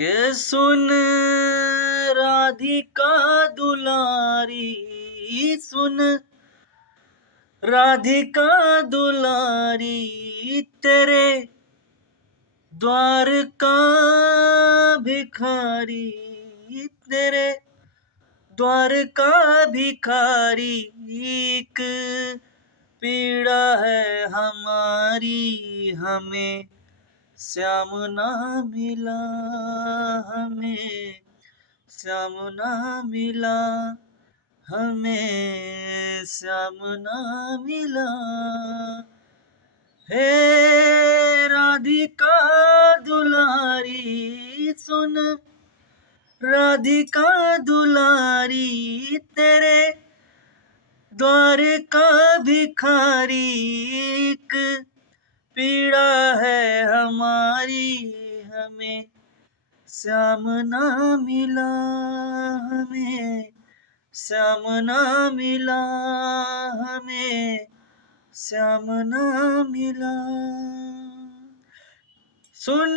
के सुन राधिका दुलारी, सुन राधिका दुलारी, तेरे द्वार का भिखारी, तेरे द्वार का भिखारी, एक पीड़ा है हमारी, हमें श्याम ना मिला, हमें श्याम ना मिला, हमें श्याम ना मिला। हे राधिका दुलारी, सुन राधिका दुलारी, तेरे द्वार का भिखारी, एक पीड़ा है हमारी, हमें श्याम ना मिला, हमें श्याम ना मिला, हमें श्याम ना मिला। सुन